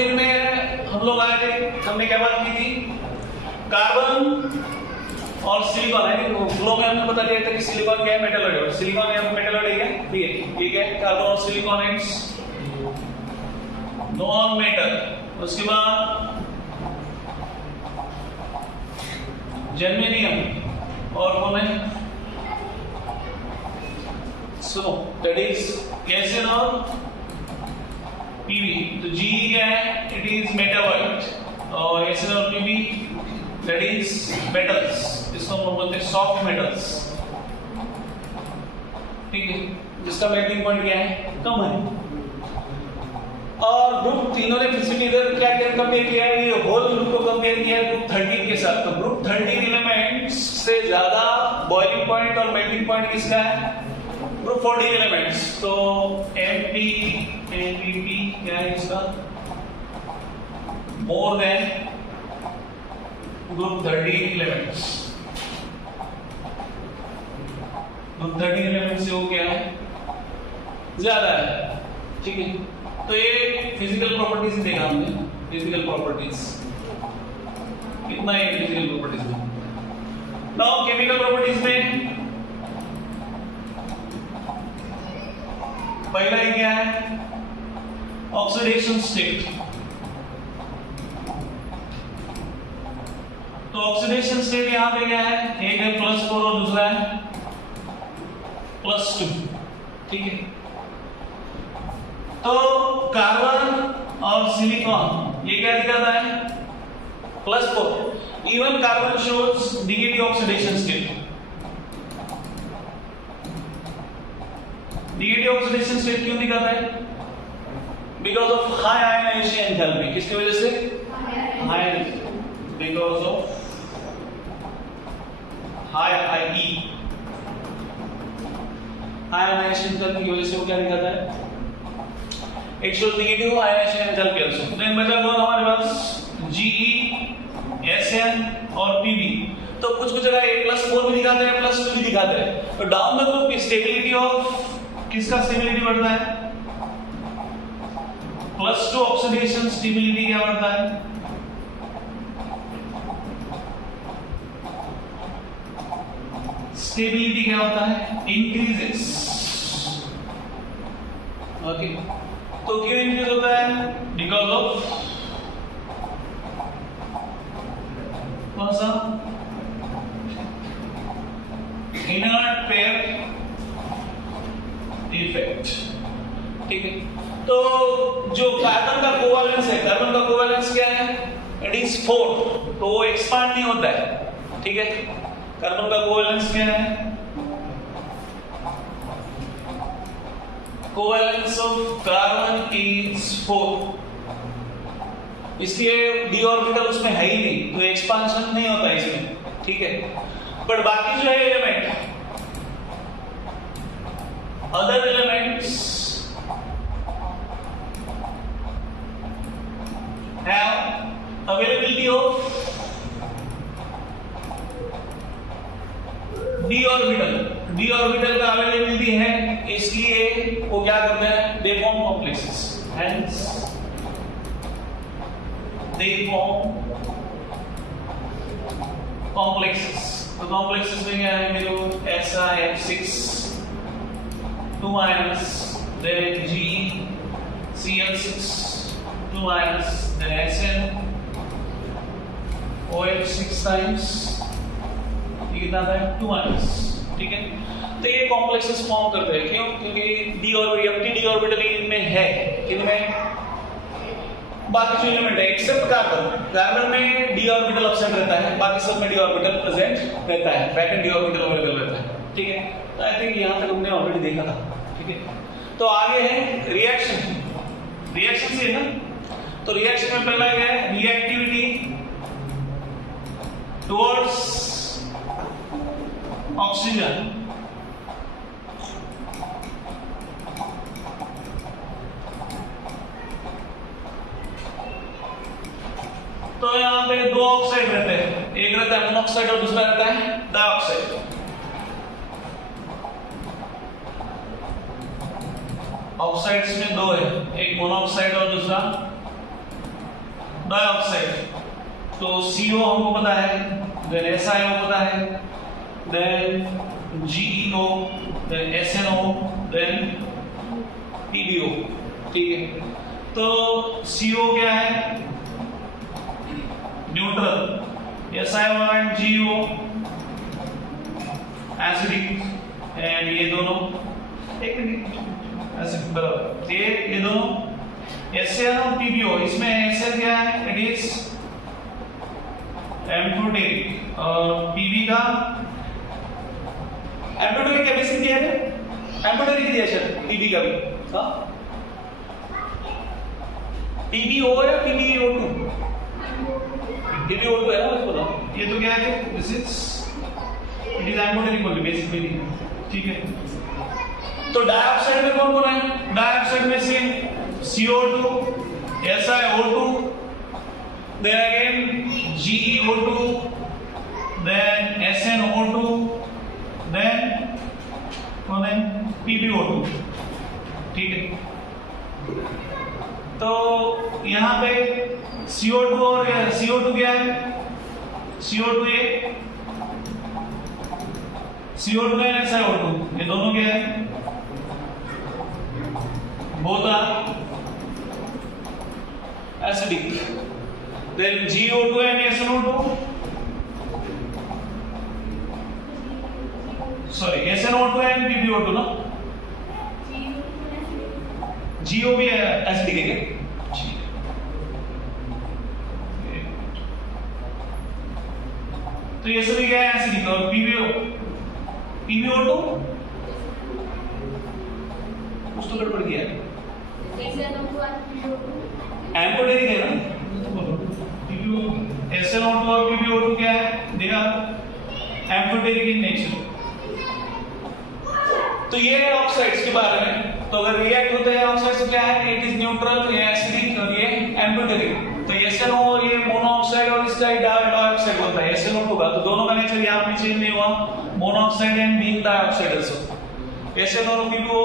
दिन में हम लोग आए थे, हमने क्या बात की थी? कार्बन और सिलिकॉन है। फ्लो में हमने बता दिया था कि सिलिकॉन क्या है, मेटलॉइड है। सिलिकॉन या मेटलॉइड है, ठीक है। कार्बन और सिलिकॉन इट्स नॉन मेटल। उसके बाद जर्मेनियम और कौन है? सुनो, दैट इज कैल्शियम और पीवी। तो जी क्या है? It is metalloid. और एसिड और पीवी दैट इज मेटल्स। इसको हम लोग बोलते हैं सॉफ्ट मेटल्स, ठीक है, जिसका मेल्टिंग पॉइंट क्या है? कम है। और ग्रुप तीनों ने फिजिकली इधर क्या कंपेयर किया है? ये होल ग्रुप को कंपेयर किया है ग्रुप 13 के साथ। तो ग्रुप 13 एलिमेंट्स से ज्यादा बॉइलिंग पॉइंट और मेल्टिंग पॉइंट किसका है? Group 14 elements. तो MP NPP क्या है इसका? More than group 13 elements. Group 13 elements से वो क्या है? ज्यादा है, ठीक है। तो ये फिजिकल प्रॉपर्टीज देखा हमने, फिजिकल प्रॉपर्टीज कितना है फिजिकल प्रॉपर्टीज में। नाउ केमिकल प्रॉपर्टीज में पहला ही क्या है? Oxidation state. तो ऑक्सीडेशन स्टेट यहां पे क्या है? एक है +4 और दूसरा है +2, ठीक है। तो कार्बन और सिलिकॉन ये क्या दिखाता है? +4। Even carbon shows negative oxidation state. Negative oxidation state क्यों दिखाता है? Because of high ionisation enthalpy. किसकी वजह से? High, because of high IE, high ionisation enthalpy की वजह से वो क्या दिखाता है? एक shows negative ionisation enthalpy also. Then बचा कौन हमारे पास? GE SN और PB। तो कुछ कुछ जगह A+4 भी दिखाते हैं, +2 भी दिखाते हैं। तो down the group stability of किसका स्टेबिलिटी बढ़ता है? +2 ऑक्सीडेशन स्टेबिलिटी क्या बढ़ता है? स्टेबिलिटी क्या होता है? इंक्रीजेस। ओके, तो क्यों इंक्रीज होता है? बिकॉज ऑफ कौन सा? इनर्ट पेयर इफेक्ट, ठीक है। तो जो कार्बन का कोवैलेंस है, कार्बन का कोवैलेंस क्या है? It is 4। तो वो एक्सपांड नहीं होता है, ठीक है। कार्बन का कोवैलेंस क्या है? कोवैलेंस ऑफ कार्बन इज 4। इसलिए d ऑर्बिटल उसमें है ही नहीं, तो एक्सपांशन नहीं होता इसमें, ठीक है। बट बाकी जो है element, other elements have availability of d orbital. d orbital का अवेलेबिलिटी है, इसलिए वो क्या करते हैं? They form complexes, hence they form complexes. तो कॉम्प्लेक्सेस में क्या है? मेरे SiF6 2 ions, then GeCl6 2 ions, then SN OH6 times, ये कितना आता है? 2 ions, ठीक है। तो ये कॉम्प्लेक्सेस फॉर्म करते हैं, क्यों? क्योंकि d ऑर्बिटल, d ऑर्बिटल इनमें है, किनमें? बाकी जो एलिमेंट है एक्सेप्ट कार्बन, कार्बन में d ऑर्बिटल एब्सेंट रहता है, बाकी सब में d ऑर्बिटल प्रेजेंट रहता है, वैकेंट d ऑर्बिटल अवेलेबल रहता है, ठीक है। तो आई थिंक यहां तक हमने ऑलरेडी देखा था, ठीक है। तो आगे है रिएक्शन। रिएक्शन से ना, तो रिएक्शन में पहला क्या है? Reactivity towards oxygen. तो यहाँ पे 2 ऑक्साइड रहते हैं, एक रहता है मोनोऑक्साइड और दूसरा रहता है डाइऑक्साइड। ऑक्साइड्स में 2 है, एक मोनोऑक्साइड और दूसरा डाइऑक्साइड, तो CO हमको पता है, देन SiO पता है, then GeO, then SNO, then PbO। ठीक है, तो CO क्या है? Neutral, SiO and GeO acidic, and ये दोनों एक मिनट एसिड बराबर, ये दोनों SN और PbO, इसमें SN क्या है? इट इज एम्फोटेरिक, और PB का एम्फोटेरिक का बेसिक क्या है? एम्फोटेरिक दिया शायद PB का भी, हाँ PbO या PbO2? PbO2 है ना, मुझे पता। ये तो क्या है? This is it is amphoteric only, basic में नहीं। ठीक है, तो डाइऑक्साइड में कौन कौन है? डाइऑक्साइड में से CO2, SiO2, then again GeO2, then SnO2, then कौन है? PbO2। ठीक है, तो यहाँ पे CO2 और CO2 क्या है? CO2 ये CO2 एंड SiO2, ये दोनों क्या है? Both are acidic. Then GeO2 and SnO2, sorry, SnO2 and PbO2 ना? GeO भी एसिडिक है क्या? तो ये सभी क्या है? एसिडिक। और PbO2 कुछ तो गड़बड़ किया है, एम्फोटेरिक है ना? SnO2 और PbO2 क्या है? They are amphoteric in nature. तो ये है ऑक्साइड्स के बारे में। तो अगर रिएक्ट होते हैं ऑक्साइड से क्या है? इट इज न्यूट्रल, ये एसिडिक और ये एम्फोटेरिक। तो SnO ये मोनोऑक्साइड और इसका डाइऑक्साइड होता है SnO2 का, तो दोनों का नेचर यहाँ पे चेंज नहीं हुआ, monoxide and being dioxide also. SnO और PbO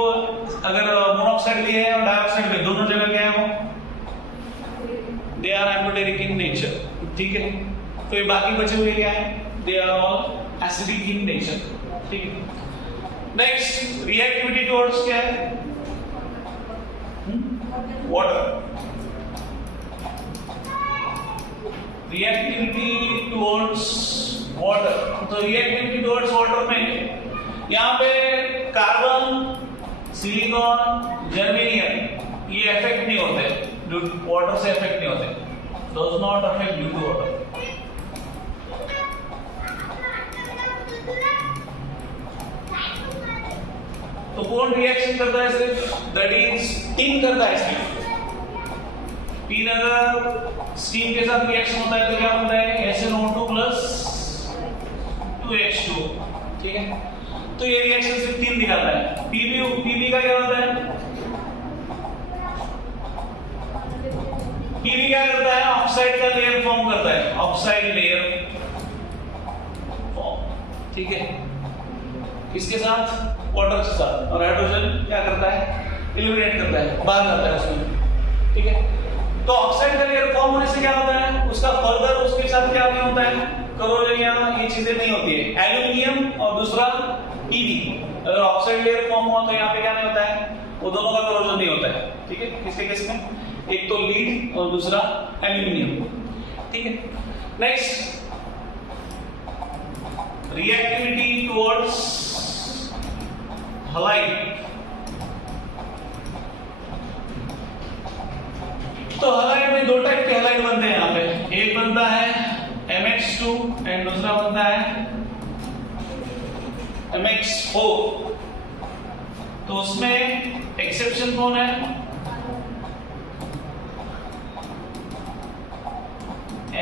अगर मोनोऑक्साइड भी है और डाइऑक्साइड भी, दोनों जगह क्या है वो? They are amphoteric in nature. ठीक है, तो ये बाकी बचे हुए क्या है? They are all acidic in nature. ठीक है, नेक्स्ट रिएक्टिविटी टुवर्ड्स क्या है? वाटर। रिएक्टिविटी टुवर्ड्स वाटर, तो रिएक्टिविटी टुवर्ड्स वाटर में यहाँ पे कार्बन, सिलिकॉन, जर्मेनियम ये अफेक्ट नहीं होते, जो वाटर से अफेक्ट नहीं होते, does not affect due to water। तो कौन रिएक्शन करता है सिर्फ? दैट इज टिन करता है सिर्फ। टिन अगर स्टीम के साथ रिएक्शन होता है तो क्या होता है? SnO2 plus 2H2। ठीक है, तो ये रिएक्शन सिर्फ टिन दिखाता है। PB का क्या होता है? PB क्या करता है? ऑक्साइड का लेयर फॉर्म करता है, ऑक्साइड लेयर फॉर्म। ठीक है, किसके साथ? वाटर के साथ। और हाइड्रोजन क्या करता है? एलिमिनेट करता है, बाहर जाता है उसमें। ठीक है, तो ऑक्साइड का लेयर फॉर्म होने से क्या होता है? उसका फर्दर उसके साथ क्या नहीं होता है? करोजन या ये चीजें नहीं होती है। एल्यूमिनियम और दूसरा PB, अगर ऑक्साइड लेयर फॉर्म हुआ तो यहाँ पे क्या नहीं होता है? वो दोनों का करोजन नहीं होता है। ठीक है, किसके केस में? एक तो लीड और दूसरा एल्यूमिनियम। ठीक है, नेक्स्ट रिएक्टिविटी टुवर्ड्स हलाइड। तो हलाइड में दो टाइप के हलाइड बनते हैं यहाँ पे। एक बनता है MX2 एंड दूसरा बनता है MX4। तो उसमें एक्सेप्शन कौन है?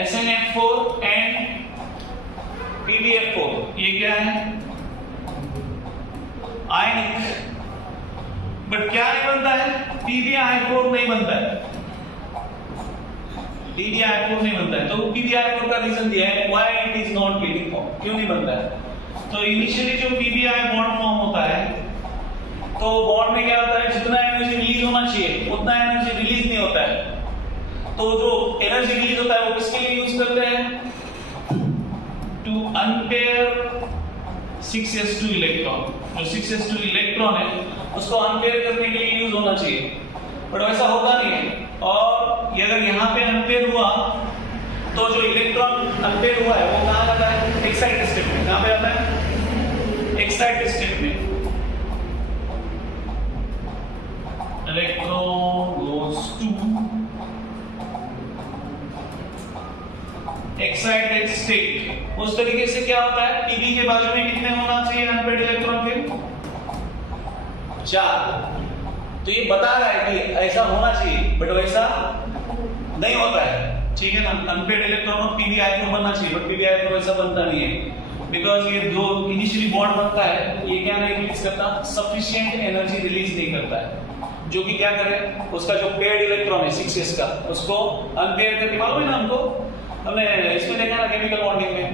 SnF4 and PbF4। ये क्या है? आयनिक। बट क्या नहीं बनता है? PbI4 नहीं बनता है, PbI4 नहीं बनता है। तो PbI4 का रीजन दिया है, why it is not getting form, क्यों नहीं बनता है? तो इनिशियली जो PbI बॉन्ड फॉर्म होता है, तो बॉन्ड में क्या होता है? जितना एनर्जी रिलीज होना चाहिए उतना एनर्जी रिलीज नहीं होता है। तो जो एनर्जी रिलीज होता है वो किसके लिए यूज करते हैं? To unpair 6s2 electron. जो 6s2 इलेक्ट्रॉन है उसको अनपेयर करने के लिए यूज होना चाहिए, बट वैसा होता नहीं है। और ये अगर यहाँ पे अनपेयर हुआ तो जो इलेक्ट्रॉन अनपेयर हुआ है वो कहाँ जाता है? एक्साइटेड स्टेट में। कहाँ पे आता है? एक्साइटेड स्टेट में। Electron goes to excited state. उस तरीके से क्या होता है? पीबी के बाजू में कितने होना चाहिए अनपेयर्ड इलेक्ट्रॉन फिर? 4। तो ये बता रहा है कि ऐसा होना चाहिए, बट वैसा नहीं होता है, ठीक है ना। अनपेयर्ड इलेक्ट्रॉन और पीबी आयन बनना चाहिए, बट पीबी आयन वैसा बनता नहीं है, बिकॉज ये जो इनिशियली बॉन्ड बनता है ये क्या नहीं रिलीज करता? सफिशिएंट एनर्जी रिलीज नहीं करता है, जो कि क्या करे? उसका जो पेयर्ड इलेक्ट्रॉन है 6s का, उसको अनपेयर करके, मालूम है ना हमको, हमने इसमें देखा ना केमिकल बॉन्डिंग में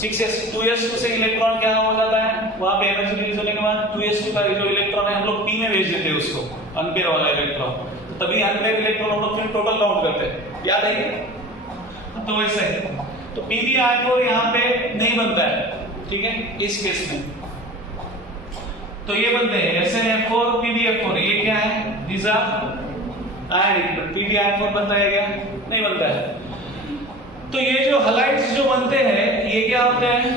6s 2s2 से इलेक्ट्रॉन क्या हो जाता है? वहां पे एनर्जी रिलीज होने के बाद 2s2 का जो इलेक्ट्रॉन है हम लोग p में भेज देते हैं उसको, अनपेयर वाला इलेक्ट्रॉन। तो तभी अनपेयर इलेक्ट्रॉन हम लोग फिर टोटल काउंट करते हैं, याद है? तो वैसे तो pb आयन यहाँ पे नहीं बनता है, ठीक है, इस केस में। तो ये बनते हैं SnF4 PbF4। ये क्या है? these are ionic, but pb ion बनता है क्या? नहीं बनता है। तो ये जो हलाइड्स जो बनते हैं ये क्या होते हैं?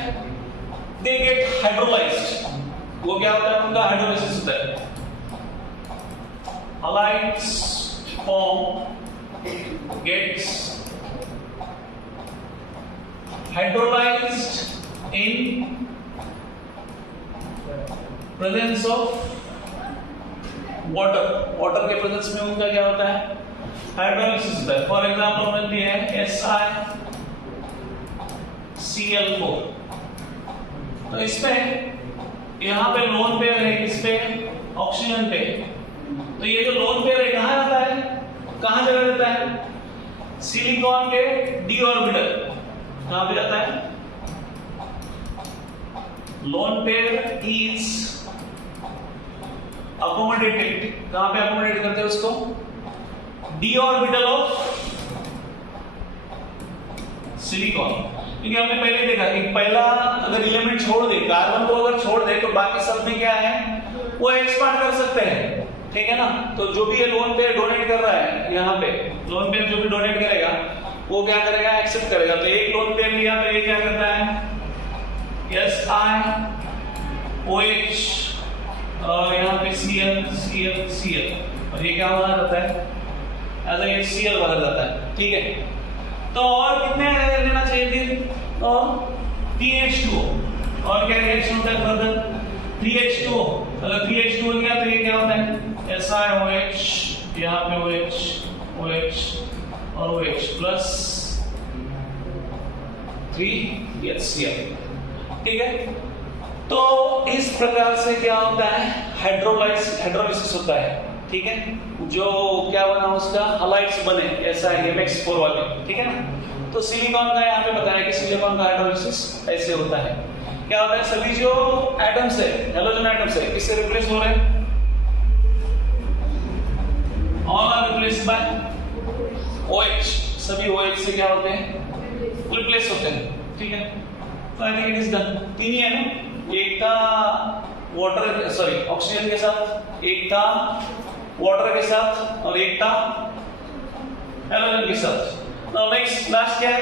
They get hydrolysed. वो क्या होता है? उनका हाइड्रोलाइसिस होता है। Halides form gets hydrolysed in presence of water. Water के प्रेजेंस में उनका क्या होता है? हाइड्रोलाइसिस होता है। फॉर एग्जाम्पल हमने दिया है SiCl4। तो इसमें यहाँ पे लोन पेयर है, किस पे? ऑक्सीजन पे। तो ये जो लोन पेयर है कहाँ आता है? कहाँ जगह रहता है? सिलिकॉन के डी ऑर्बिटल। कहाँ पे रहता है? Lone pair is accommodated. कहाँ पे अकोमोडेट करते हैं उसको? D orbital of silicon. क्योंकि हमने पहले देखा कि पहला अगर एलिमेंट छोड़ दे, कार्बन को अगर छोड़ दे, तो बाकी सब में क्या है? वो एक्सपांड कर सकते हैं, ठीक है ना। तो जो भी ये लोन पेयर डोनेट कर रहा है, यहाँ पे लोन पेयर जो भी डोनेट करेगा वो क्या करेगा? एक्सेप्ट करेगा। तो एक लोन पेयर लिया तो ये क्या करता है? SiOH और यहाँ पे Cl और ये क्या बना जाता है? HCl बाहर जाता है, ठीक है। तो और कितने लेना चाहिए फिर? और 3H2O। और क्या रिएक्शन होता है फर्दर? 3H2O। अगर 3H2O हो गया तो ये क्या होता है? SiOH, यहाँ पे OH और OH प्लस 3HCl, ठीक है। तो इस प्रकार से क्या होता है? हाइड्रोलाइसिस होता है, ठीक है। जो क्या बना उसका? हलाइड्स बने, ऐसा है MX4 वाले, ठीक है ना। तो सिलिकॉन का यहाँ पे बताया कि सिलिकॉन का हाइड्रोलाइसिस ऐसे होता है। क्या होता है? सभी जो एटम्स है, हैलोजन एटम्स है, किससे रिप्लेस हो रहे हैं? All are replaced by OH। सभी OH से क्या होते हैं? रिप्लेस होते हैं, ठीक है। तो I think it is done. 3 ही है ना, एक था वाटर, सॉरी ऑक्सीजन के साथ, एक था वाटर के साथ और एक था हैलोजन के साथ। नाउ नेक्स्ट लास्ट क्या है?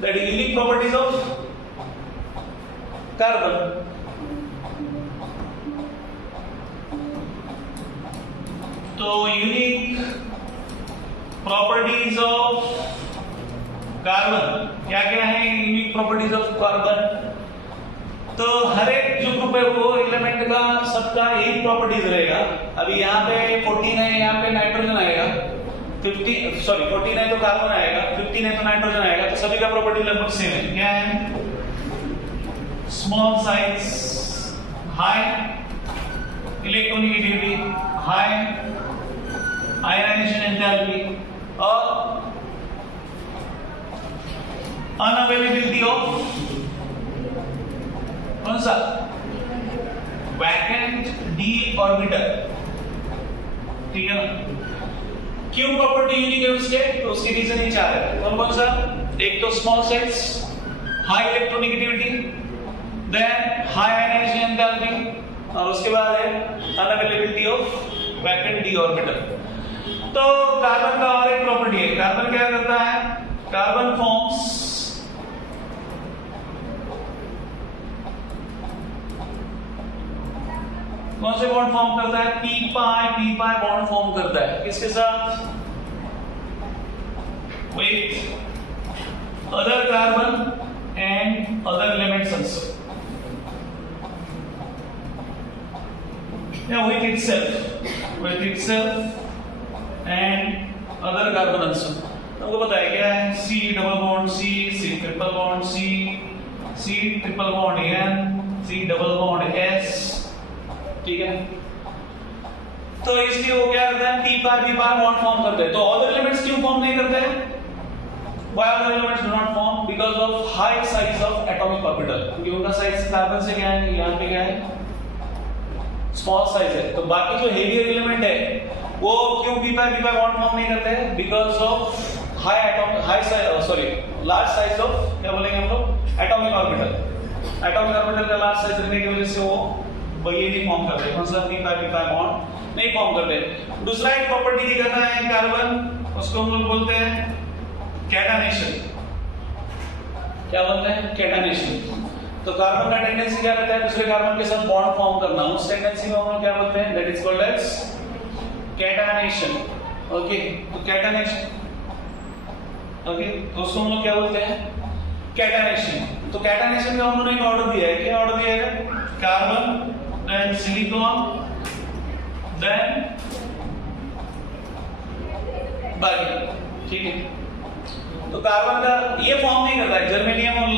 That is unique properties of carbon. तो यूनिक प्रॉपर्टीज ऑफ कार्बन क्या क्या है? Unique properties of carbon. तो हर एक जो ग्रुप है वो एलिमेंट का सबका यही प्रॉपर्टीज रहेगा। अभी यहाँ पे 14 है, यहाँ पे नाइट्रोजन आएगा, 14 है तो कार्बन आएगा, 15 है तो नाइट्रोजन आएगा। तो सभी का प्रॉपर्टी लगभग सेम है। क्या है? Small size, high electronegativity, high ionisation enthalpy और अनअवेलेबिलिटी ऑफ कौन सा? वैकेंट डी ऑर्बिटल, ठीक है ना। क्यों प्रॉपर्टी यूनिक है उसके, तो उसके रीजन ही चार है। कौन कौन सा? एक तो small size, high electronegativity, then high ionisation enthalpy, और उसके बाद है unavailability of vacant d orbital. तो कार्बन का और एक प्रॉपर्टी है, कार्बन क्या करता है? कार्बन फॉर्म्स कौन से बॉन्ड फॉर्म करता है? पी पाई बॉन्ड फॉर्म करता है। किसके साथ? With other carbon and other elements also, या with itself and other carbon also। हमको पता है क्या है? C double bond C triple bond C triple bond N, C double bond S, ठीक है। तो इसलिए वो क्या करता है? पी पार बॉन्ड फॉर्म करते हैं। तो अदर एलिमेंट्स क्यों फॉर्म नहीं करते हैं? Why other elements do not form? Because of high size of atomic orbital। क्योंकि उनका साइज कार्बन से क्या है? यहाँ पे क्या है? स्मॉल साइज है। तो बाकी जो हेवियर एलिमेंट है वो क्यों पी पाई बॉन्ड फॉर्म नहीं करते हैं? Because of large size of, क्या बोलेंगे हम लोग? Atomic orbital. एटॉमिक ऑर्बिटल का लार्ज साइज रहने की वजह से वो ये नहीं फॉर्म करते। कौन सा? पी पाई बॉन्ड नहीं फॉर्म करते। दूसरा एक प्रॉपर्टी दिखाता है कार्बन, उसको हम लोग बोलते हैं कैटानेशन। क्या बोलते हैं? कैटानेशन। तो कार्बन का टेंडेंसी क्या रहता है? दूसरे कार्बन के साथ बॉन्ड फॉर्म करना। उस टेंडेंसी को हम लोग क्या बोलते हैं? That is called as catenation. Okay, तो कैटानेशन, ओके, तो उसको हम लोग क्या बोलते हैं? कैटानेशन। तो कैटानेशन का उन्होंने एक ऑर्डर दिया है। क्या ऑर्डर दिया है? कार्बन, देन सिलिकॉन, देन बाकी, ठीक है। तो कार्बन का ये फॉर्म नहीं करता है, जर्मेनियम और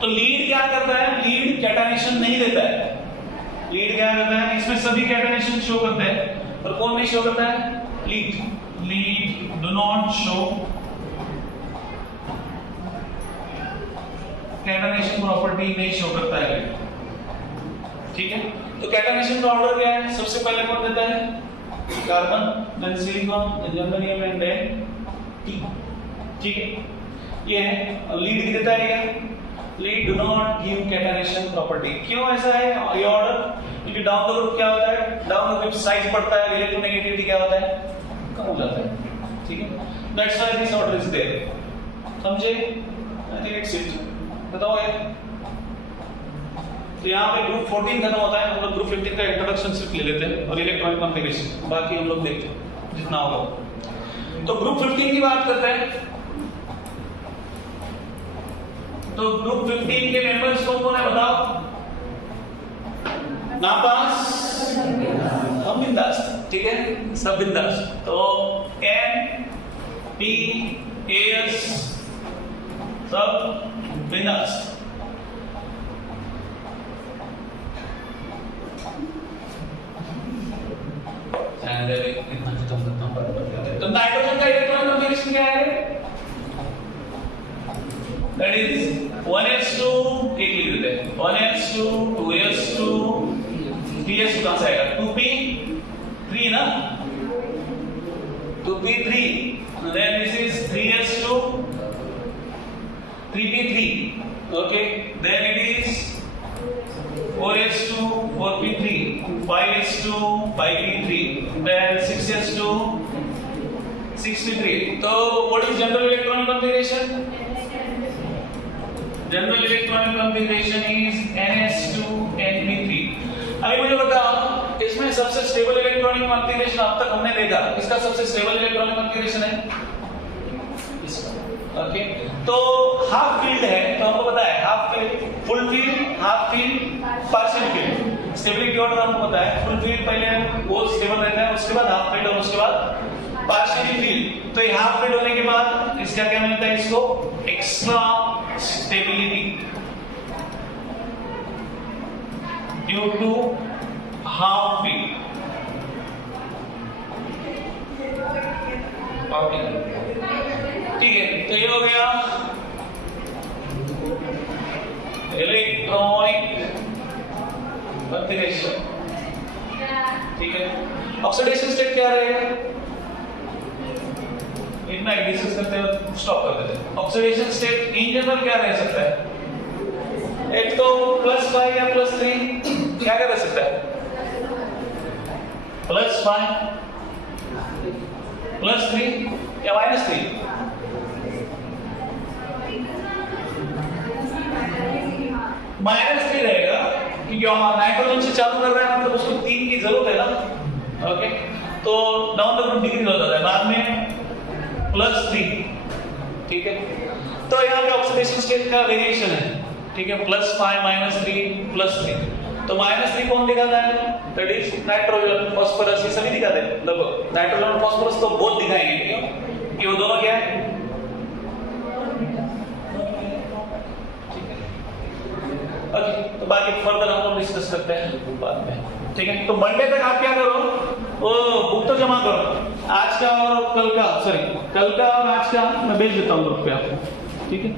तो लीड क्या करता है? लीड कैटानेशन नहीं देता है। लीड क्या करता है? इसमें सभी कैटानेशन शो करते हैं, पर कौन नहीं शो करता है? Lead do not show catenation property, नहीं शो करता है, ठीक है। तो कैटानेशन का ऑर्डर क्या है? सबसे पहले कौन देता है? Carbon, then silicon, then germanium and then टी, ठीक है। ये है लीड की देता है क्या? Lead do not give catenation property. क्यों ऐसा है ये ऑर्डर? क्योंकि डाउन द ग्रुप क्या होता है? डाउन द ग्रुप साइज बढ़ता है, इलेक्ट्रोनेगेटिविटी क्या होता है? कम हो जाता है, ठीक है। That's why this order is there. समझे? I think it's it. बताओ यार। तो यहाँ पे ग्रुप 14 खत्म होता है, हम लोग ग्रुप 15 का इंट्रोडक्शन सिर्फ ले लेते हैं और इलेक्ट्रॉनिक कॉन्फ़िगरेशन बाकी हम लोग देखते हैं जितना होगा। तो ग्रुप 15 की बात करते हैं। तो ग्रुप 15 के मेंबर्स कौन है बताओ? नापास, हम बिंदास, ठीक है, सब बिंदास। तो N, P, AS सब बिंदास। तो नाइट्रोजन का इलेक्ट्रॉन कॉन्फ़िगरेशन क्या है? दैट इज 1s2, एक लिख देते हैं, 1s2, 2s2, 3s2 कहां से आएगा? 2p3 ना, 2p3, then this is 3s2, 3p3, okay, then it is 4s2, 4p3, 5s2, 5p3, then 6s2, 6p3. So what is general electronic configuration? General electronic configuration is ns2, np3. अभी मुझे बताओ इसमें सबसे stable electronic configuration अब तक हमने देखा, इसका सबसे स्टेबल इलेक्ट्रॉनिक कॉन्फ़िगरेशन है इसका, ओके। तो हाफ फील्ड है, तो हमको पता है half field, full field, half field, partial field. Stability order हमको पता है, फुल फील्ड पहले वो स्टेबल रहता है, उसके बाद हाफ फील्ड और उसके बाद पार्शियल फील्ड। तो ये हाफ फील्ड होने के बाद इसका क्या मिलता है? इसको extra stability due to half filled, okay, ठीक है। तो ये हो गया इलेक्ट्रॉनिक कॉन्फ़िगरेशन। ठीक है। ऑक्सीडेशन स्टेट क्या रहेगा? इतना डिस्कस करते हैं स्टॉप कर देते हैं। ऑक्सीडेशन स्टेट इन जनरल क्या रह सकता है? एक तो +5 या +3, क्या रह सकता है? +5 +3 या -3? -3 रहेगा क्योंकि नाइट्रोजन से चालू कर रहा है, मतलब उसको 3 की जरूरत है ना। ओके, तो डाउन द ग्रुप डिग्री हो जाता है, बाद में +3, ठीक है। तो यहाँ पे ऑक्सीडेशन स्टेट का वेरिएशन है, ठीक है, +5 -3 +3। तो -3 कौन दिखाता है? दैट इज नाइट्रोजन, फास्फोरस, ये सभी दिखाते हैं लगभग। नाइट्रोजन और फास्फोरस तो बहुत दिखाएंगे, क्यों? कि वो दोनों क्या है? ओके, तो बाकी फर्दर हम लोग डिस्कस करते हैं बाद में, ठीक है। तो मंडे तक आप क्या करो, वो बुक तो जमा करो, आज का और कल का, सॉरी कल का और आज का मैं भेज देता हूँ ग्रुप पे आपको, ठीक है।